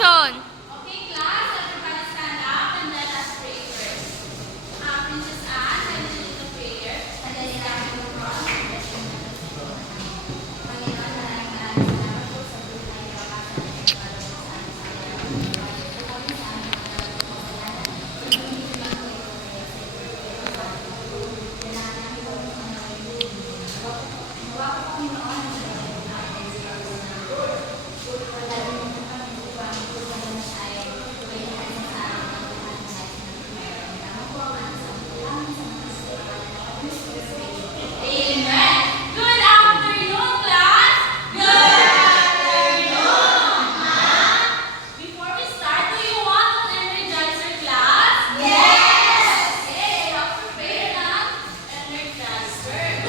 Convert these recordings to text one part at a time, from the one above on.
Action! Okay, class, everybody stand up and let us pray first. Princess Anne, can you lead the prayer? And then you have to cross. Panginoon, maraming salamat po sa buhay na kapasal para po sa amin sa ayaw. Ito po sa amin ang kasalanan. Hindi naman po ito kaya sa ito. Kailangan po ang mga Huwag po Panginoon ang salamat natin sa pagkakas. Wala rin mo kami upang tulungan tayo kayahan sa amin ang lahat ng natin. Tama po ang sa mga Amen. Good afternoon, class. Good afternoon, ma'am. Before we start, do you want to energize your class? Yes. Okay, help prepare and energize her.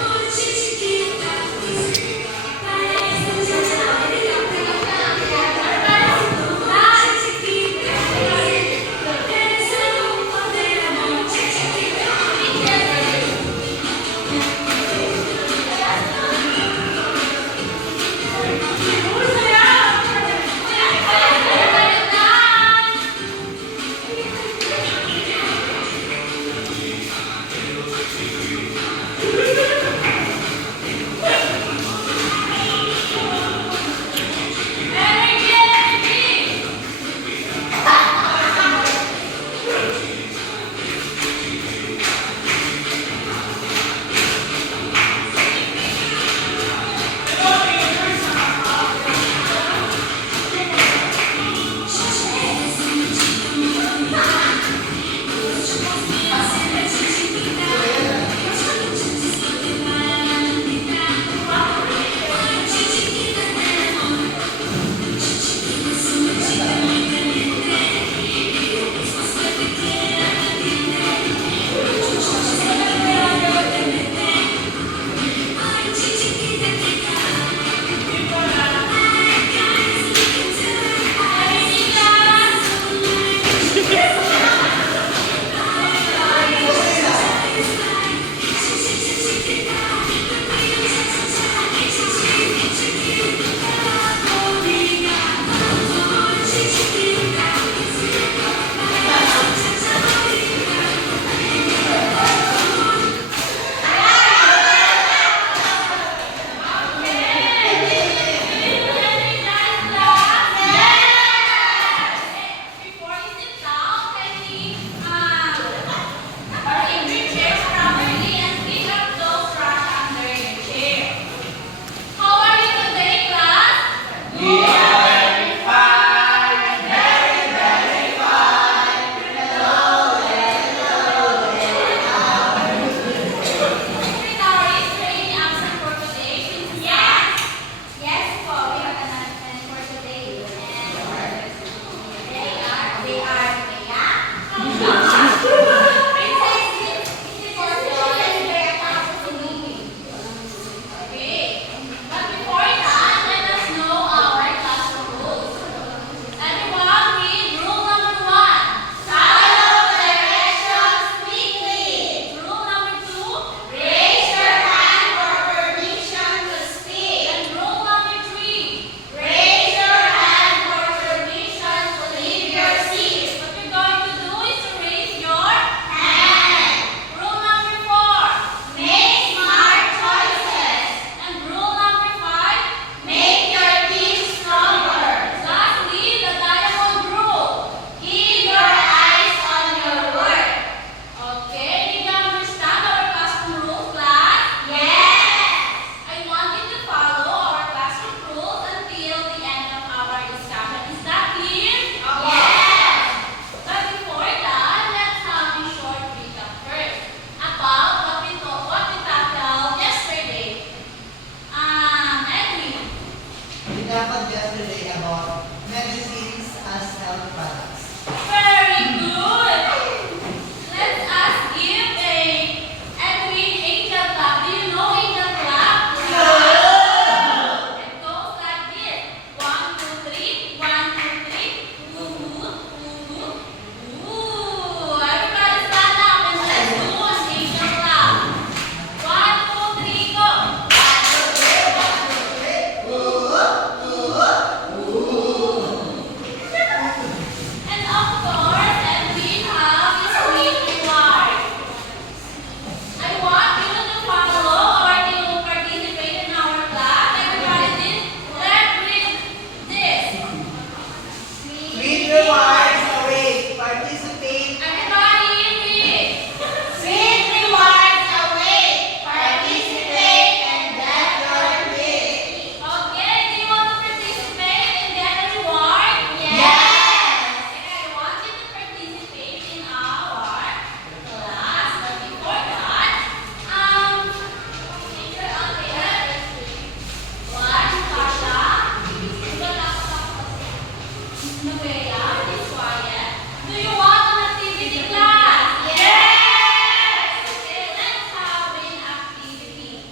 Noelia, Miss Wyatt, do you want an activity class? Yes! Okay, let's have an activity.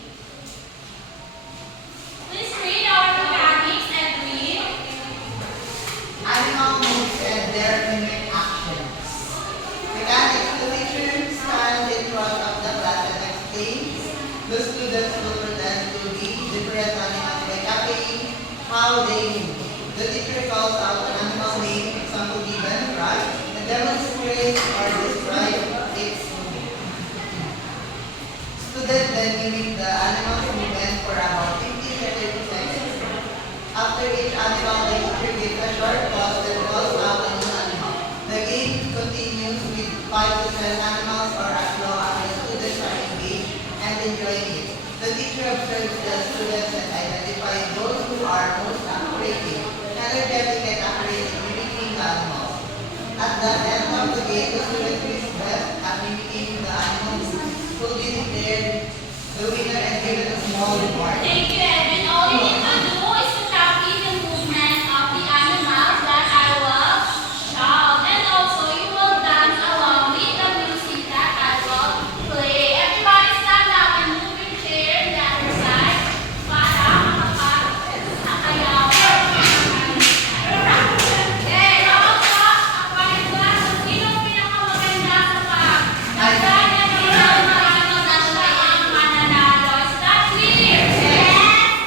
Please read our mechanics and read. Animal moves and their mimic actions. Mechanics, the teacher stands in front of the class and explains. The students will pretend to be different animals by copying how they move. The teacher calls out an animal name, example given, right, and demonstrates or describes its movement. Students then mimic the animal's movement for about 15 to 30 seconds. After each animal, the teacher gives a short pause that calls out a new animal. The game continues with 5 to 10 animals or as long as the students are engaged and enjoying it. The teacher observes the students and identifies those who are most accurately, energetic and accurate in mimicking the animals. At the end of the game, the student who is best at mimicking the animals will be declared the winner and given a small reward. Thank you, Edwin. All you need to do is to copy the movement of the animals that I will shout. And also, you will dance along with the music that I will play. Everybody stand up and move your chair on the other side para makapag-sasayaw. Okay, also, ang pagkakita kung sino pinakamaganda sa pag-nagdanya ng mga animals at siya ang mananalo. Is that clear? Yes!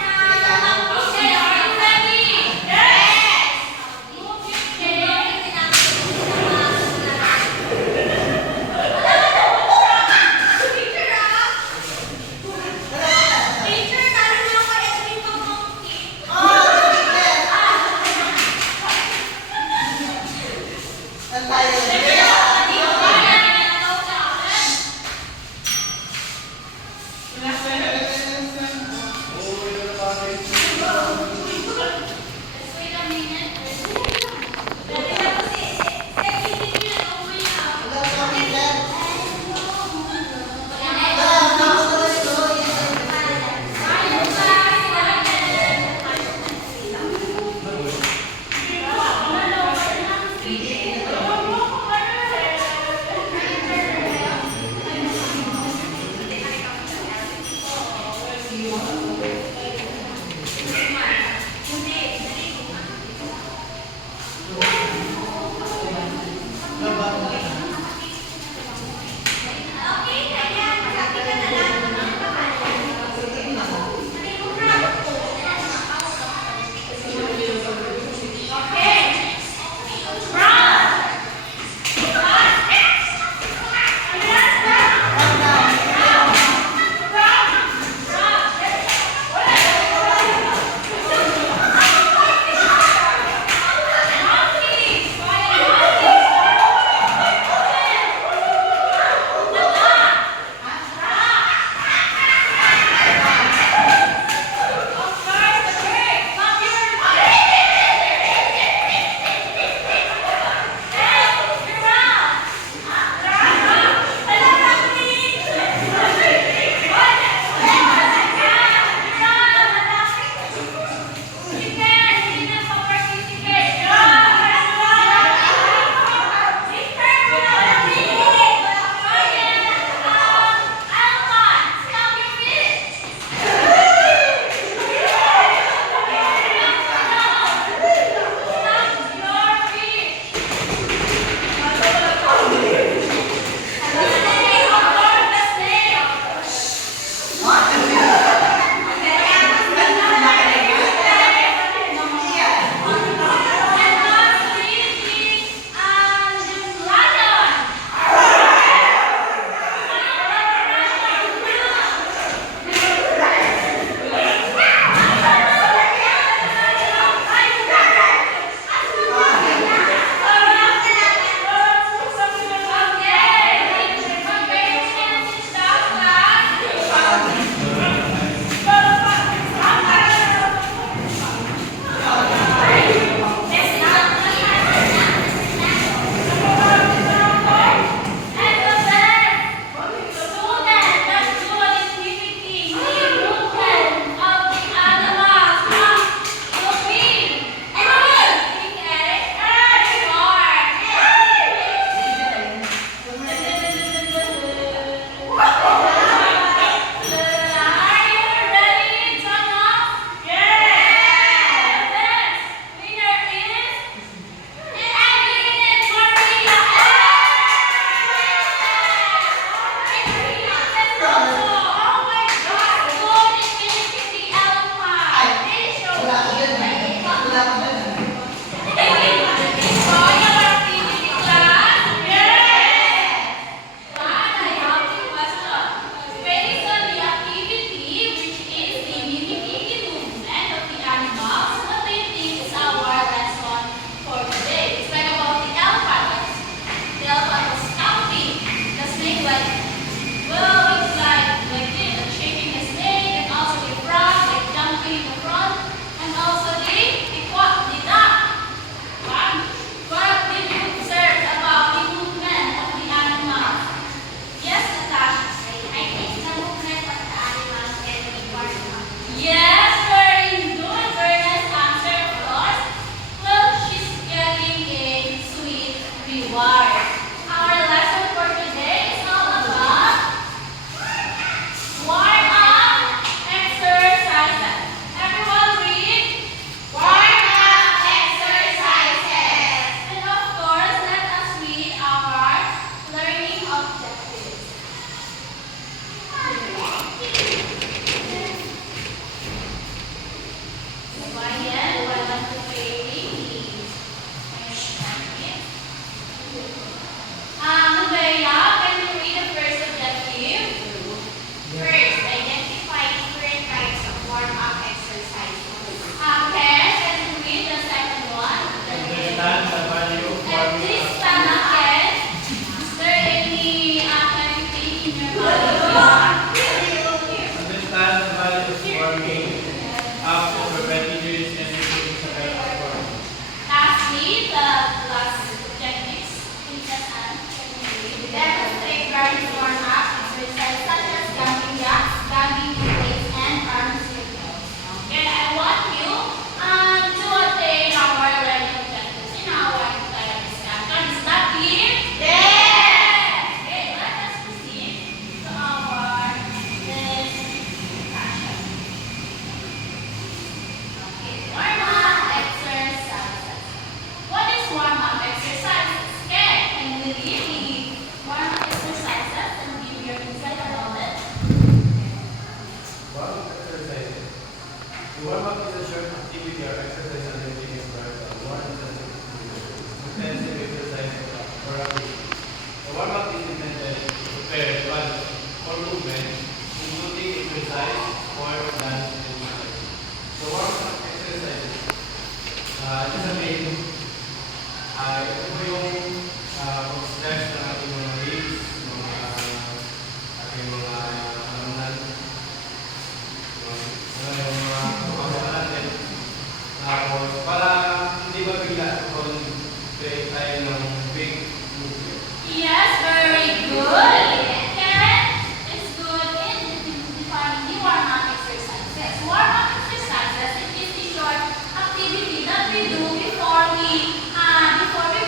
mag-create tayo ng big movement. Yes, very good. Karen, it's good in defining the warm-up exercises. Warm-up exercises is the short activity that we do before we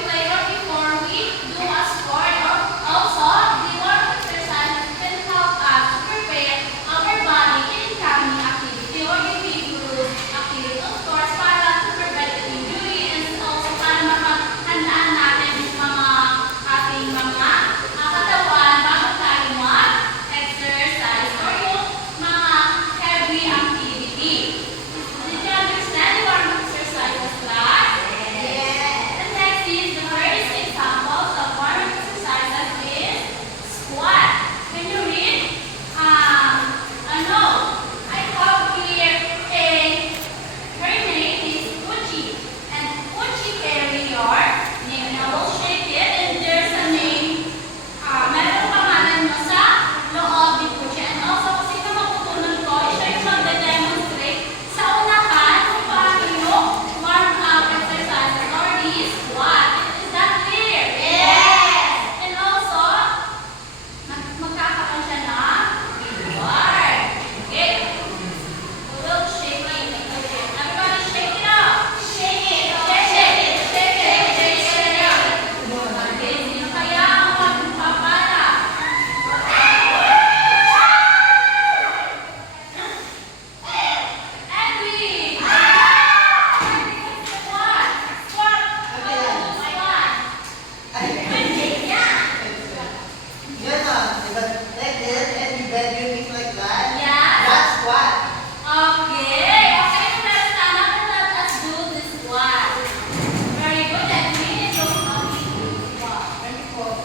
play or before we do a sport. Or also, the warm-up exercises can help us to prepare our body in coming activity or the big group activity. Of course, para to prevent the injury and also para mapaghandaan natin yung mga ating mga katawan bago tayo mag-exercise or yung mga heavy activity. Did you understand the warm-up exercises, class? The next is the first examples of warm-up exercises is squat. Can you read? No. I have here her name is Uchi. And Uchi carry your name. Now we'll shake it and there's a name. Meron pangalan mo sa loob ni Uchi. And also kung sino maputunan ko, siya yung magde-demonstrate sa unahan kung paano yung warm-up exercises or the squat. Is that clear? And also, magkakaroon siya ng reward. Okay? We'll shake it. Everybody shake it up. Shake it. Shake it. Shake it. Shake it. Okay, sino kaya ang magpapala? Edwin! Squat. Squat. Squat. Yun o, diba? Like this, and you bend your knees like that. Yeah. That's squat. Okay, let's stand up and let us do this squat. Very good, Edwin. So, how do you do squat? 1,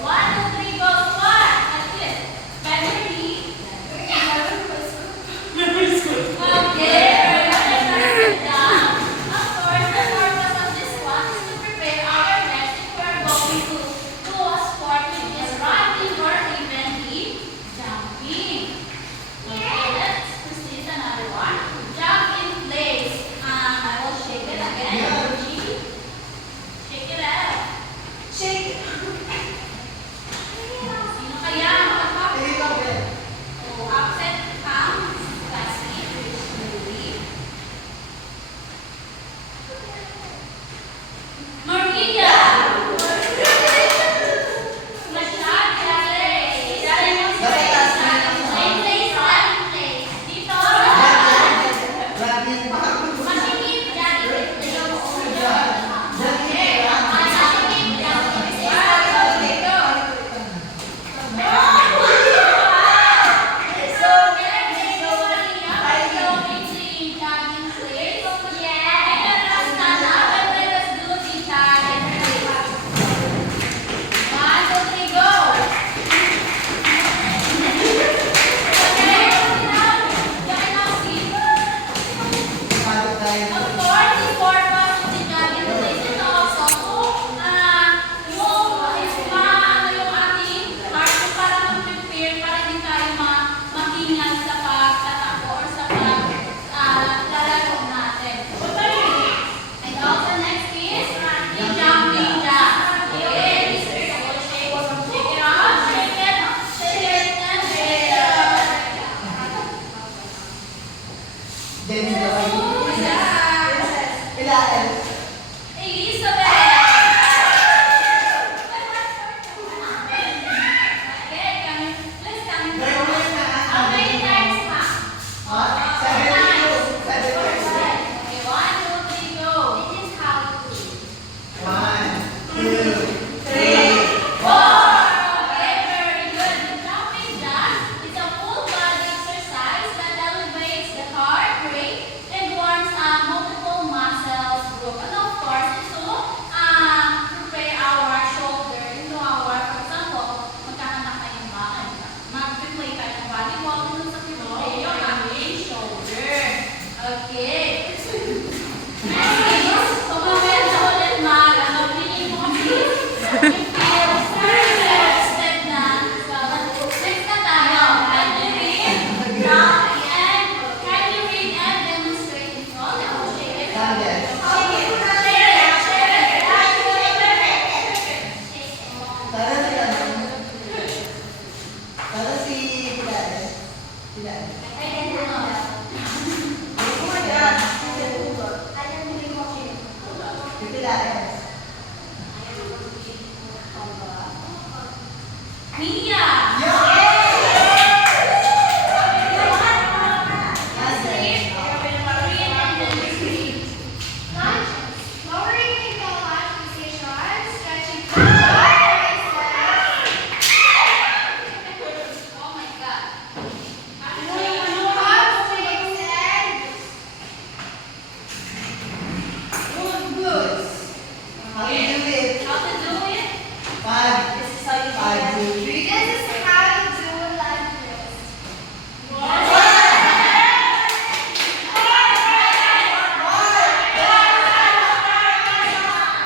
2, 3, go squat. Like this. Bend your knee. Okay, very good. Let's sit down. Of course, the purpose of this squat is to prepare our legs if we're going to do a sport which is running or even the jumping. Okay, let's proceed to another one. Jump in place. I will shake it again. Gucci. Shake it out. Shake. Sino kaya ang makakapit? Hindi ka, Ben. Oh, upset comes classy, slowly. Maria! Masyad, Dali. Dali mo sa place. Dito. Grab yan. Masikip, Dali. Pagod tayo. Of course, the purpose of the jogging place is also kung yung ating heart kung para mag-prepare para din tayo makingal sa pagtatakbo or sa paglalaro natin. And also next is the jumping jack. Okay, so shake it off, shake it, shake it, and shake it. Jenny, diba? Yes. Kailangan. Elizabeth! Okay, please come in. How many times pa? Huh? Seven times. 72. Okay, 1, 2, 3, go. This is how you do it. 1, 2, 3. 4. Okay, very good. The jumping jack is a full body exercise that elevates the heart rate and warms up multiple muscles group. And of course, it's to prepare our shoulder into our, for example, magkakanak na yung bakit. Mag-play tayo ng volleyball dun sa prepare yung ating shoulder. Okay. Next is, kung mamaya na ulit mag-ano, piliin mo kasi 1, 2, 3. This is how you do lunges.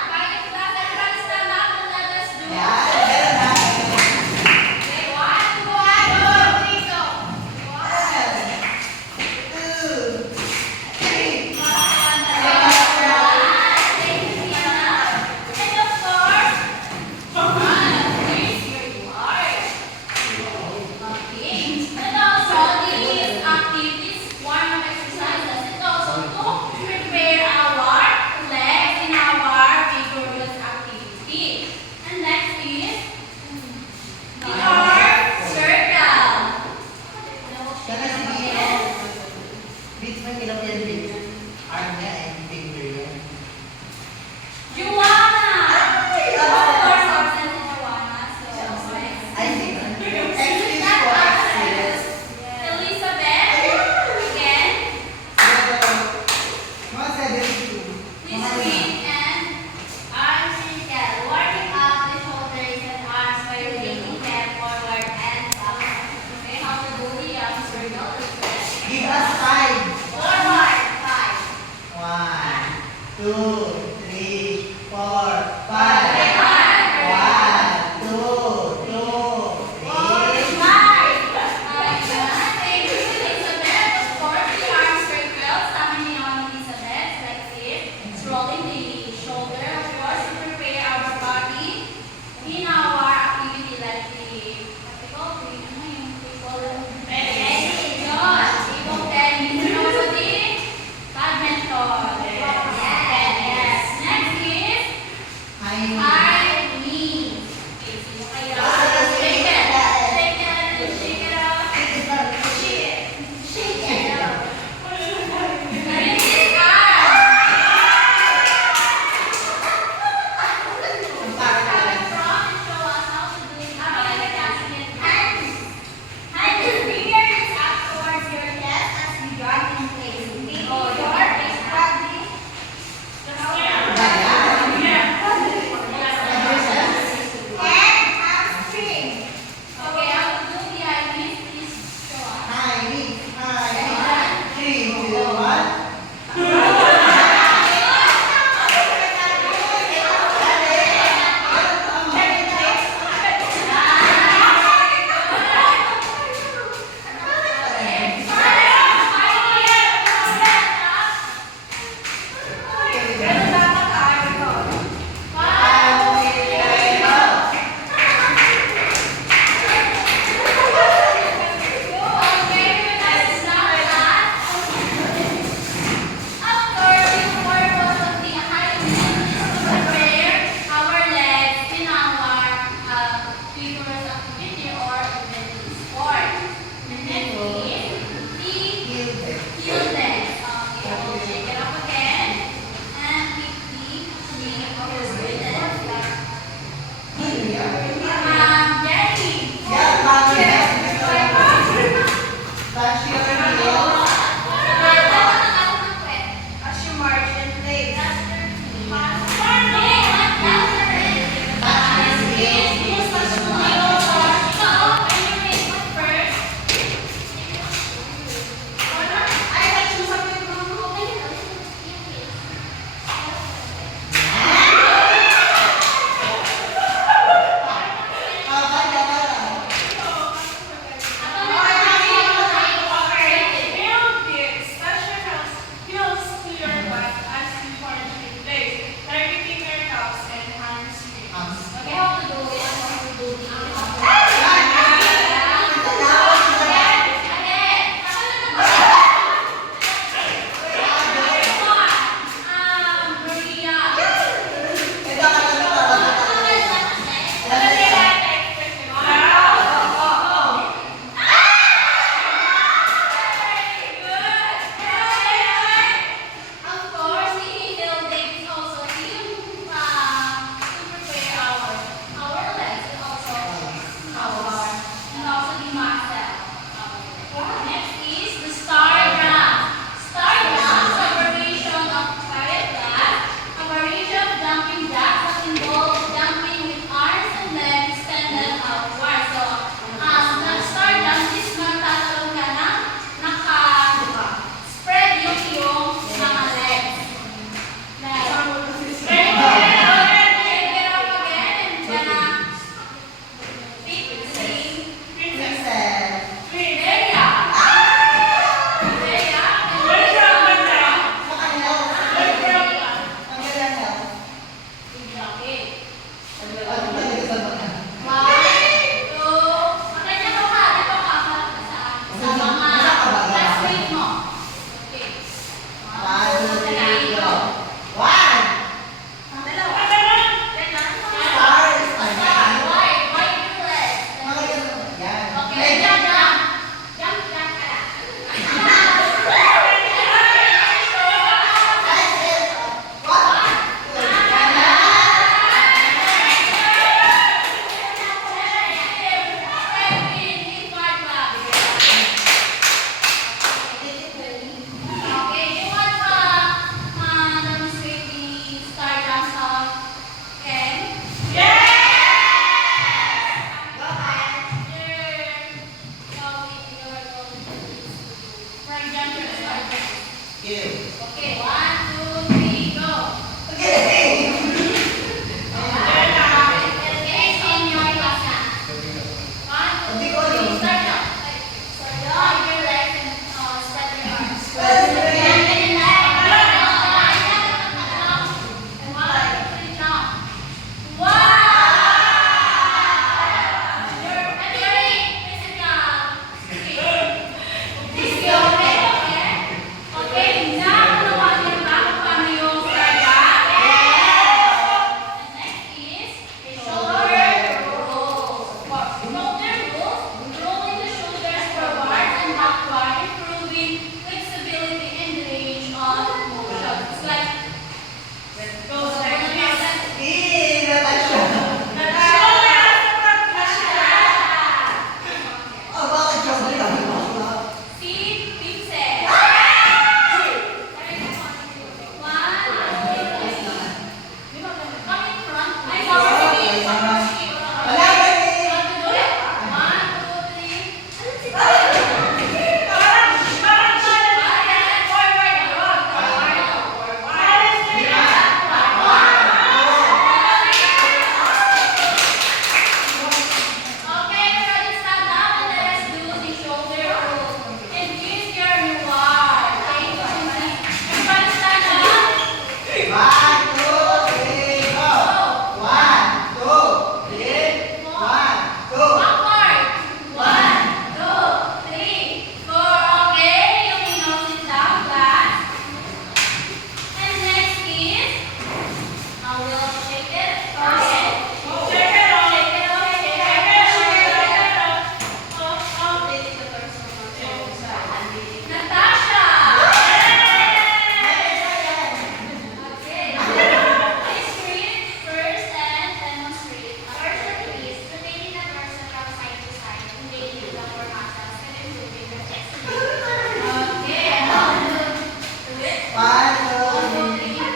Bakit ba? Everyone stand up and let us do it. Yan, meron na. Okay, 1, 2, 3, go. 1, 2, 3. Sana sige. Beats mo yung ilong yan, beats. Arm niya and finger yan. I think. Excuse squats, yes. Mga 72. Please read and arms circle. Warming up the shoulders and arms by rotating them forward and backward. Okay, how to do the arm circle? Give us 5. Forward, 5. 1, 2, 3, 4, 5. 1, 2, 2, 3. Thank you, Elizabeth. Of course, the arm circles. Tama niyo yung Elizabeth. Like this. It's rolling the shoulder, of course, to prepare our body in our activity like the practical, table tennis, and also the badminton. Yes. Next is High high knee. Okay, sino kaya? Shake it. Shake it. Shake it out. Shake it. Shake it out. This is arm. Ang parang Start from and show us how to do it. After the dancing it. Hands. Hands. Bring your hands up towards your chest as you drag in place. Okay, oh, your face dragging. Ayan. Ano talaga sa mga? One, two. Okay, dito ka. Dito ka. Sa mga classmate mo. Okay. One, two, three, Three, go. One! Stars! Ayan. Why you less? Mga ganun. Yan. Okay, jump, jump. Jump, jump ka lang. That's it. One, two, yan na. Okay, you want demonstrate the star dance of Ken? Go ahead. Give. Okay, 1, 2, 3, go. Okay. Okay, in your class na. 1, 2, 3, start now. So, draw your legs and spread your arms. Spread your legs. Ganyan lang. And 1, 2, 3, jump. Wow! Everybody, listen down. This is your leg, okay? Okay, now nawa niyo ba kung paano yung start back? And next is shoulder rolls. Shoulder rolls, rolling the shoulders forward and backward, improving flexibility and range of motion. It's like goes like this. Natasha. Oh, bakit siya ba yan? See, fixes. 1, 2, 3. Come in front. Ay, sorry. Wala ba eh? 1, 2, 3. Okay, everybody stand up and let us do the shoulder roll. And here's your reward. Thank you, Susie. Everybody stand up. 1, 2, 3, go. 1, 2, 3. 1, 2. Backward. 1, 2, 3, 4. Okay, you may now sit down, class. And next is, now we'll shake it. Okay. Shake it off, shake it off, shake it off. This is the first one. Natasha! Okay. Please read first and demonstrate. Version is rotating the torso from side to side, engaging the core muscles and improving the flexibility. Okay, and now do it. 1, 2, 3.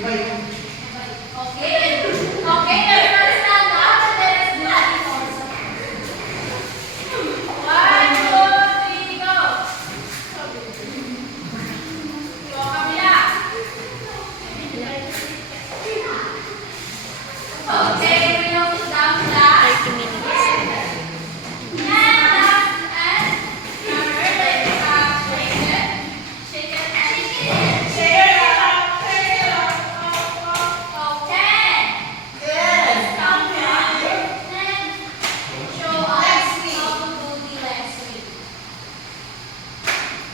Okay. Okay, everybody stand up and let us do the torso. 1, 2, 3, go. Go, kabila. Okay, we now sit down, class. 30 minutes. And last and another leg up. Shake it. Shake it. Shake it. Okay. Yes. Come down and show us how to do the leg sweep.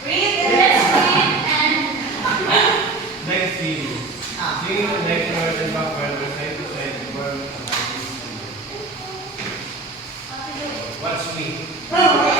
Leg sweep and Next series. Swing the neck forward and backward, side to side, forward and back. what to do. What swing? Oh,